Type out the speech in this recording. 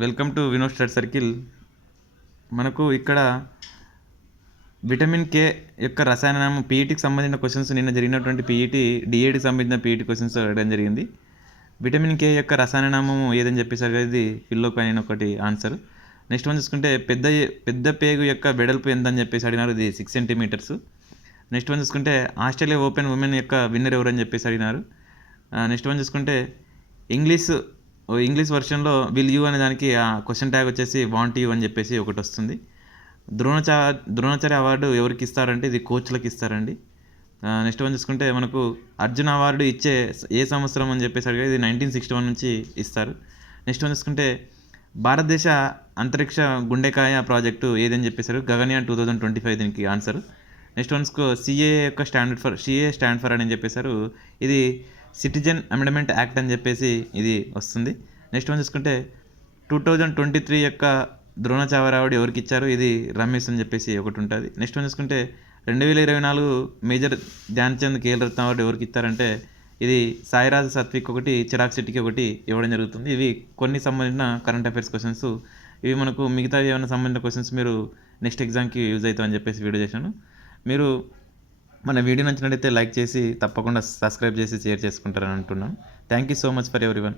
Welcome to Vinod study circle. మనకు ఇక్కడ vitamin K యొక్క రసాయనం పీఈటీకి సంబంధించిన క్వశ్చన్స్ నిన్న జరిగినటువంటి డిఏడికి సంబంధించిన పీఈటీ క్వశ్చన్స్ అడగడం జరిగింది. విటమిన్ కే యొక్క రసాయనామము ఏదని చెప్పేసారు కదా, ఇది ఫిల్లోక్వైనిన్ ఒకటి ఆన్సర్. నెక్స్ట్ వన్ చూసుకుంటే పెద్ద పేగు యొక్క వెడల్పు ఎంత అని చెప్పేసి అడిగినారు, ఇది 6 సెంటీమీటర్స్. నెక్స్ట్ వన్ చూసుకుంటే ఆస్ట్రేలియా ఓపెన్ ఉమెన్ యొక్క విన్నర్ ఎవరని చెప్పేసి అడిగినారు. నెక్స్ట్ వన్ చూసుకుంటే ఇంగ్లీష్ వర్షన్లో విల్ యూ అనే దానికి ఆ క్వశ్చన్ ట్యాగ్ వచ్చేసి వాంట్ యూ అని చెప్పేసి ఒకటి వస్తుంది. ద్రోణాచార్య అవార్డు ఎవరికి ఇస్తారంటే ఇది కోచ్లకు ఇస్తారండి. నెక్స్ట్ వన్ చూసుకుంటే మనకు అర్జున్ అవార్డు ఇచ్చే ఏ సంవత్సరం అని చెప్పేసి అడిగా, ఇది 1961 నుంచి ఇస్తారు. నెక్స్ట్ వన్ చూసుకుంటే భారతదేశ అంతరిక్ష గుండెకాయ ప్రాజెక్టు ఏదని చెప్పేశారు, గగన్యాన్ 2025 దీనికి ఆన్సర్. నెక్స్ట్ వన్స్కు సిఏ యొక్క స్టాండ్ ఫర్ అని చెప్పేశారు, ఇది సిటిజన్ అమెండ్మెంట్ యాక్ట్ అని చెప్పేసి ఇది వస్తుంది. నెక్స్ట్ వన్ చూసుకుంటే 2023 యొక్క ద్రోణాచార్య అవార్డు ఎవరికి ఇచ్చారు, ఇది రమేష్ అని చెప్పేసి ఒకటి ఉంటుంది. నెక్స్ట్ వన్ చూసుకుంటే 2024 మేజర్ ధ్యాన్ చంద్ ఖేల్ రత్న అవార్డు ఎవరికి ఇస్తారంటే ఇది సాయిరాజ్ సత్విక్ ఒకటి, చిరాగ్ శెట్టికి ఒకటి ఇవ్వడం జరుగుతుంది. ఇవి కొన్ని సంబంధించిన కరెంట్ అఫైర్స్ క్వశ్చన్స్. ఇవి మనకు మిగతా ఏమైనా సంబంధించిన క్వశ్చన్స్ మీరు నెక్స్ట్ ఎగ్జామ్కి యూజ్ అవుతామని చెప్పేసి వీడియో చేశాను. మీరు మన వీడియో నచ్చినట్లయితే లైక్ చేసి తప్పకుండా సబ్స్క్రైబ్ చేసి షేర్ చేసుకుంటారని అంటున్నాను. Thank you so much for everyone.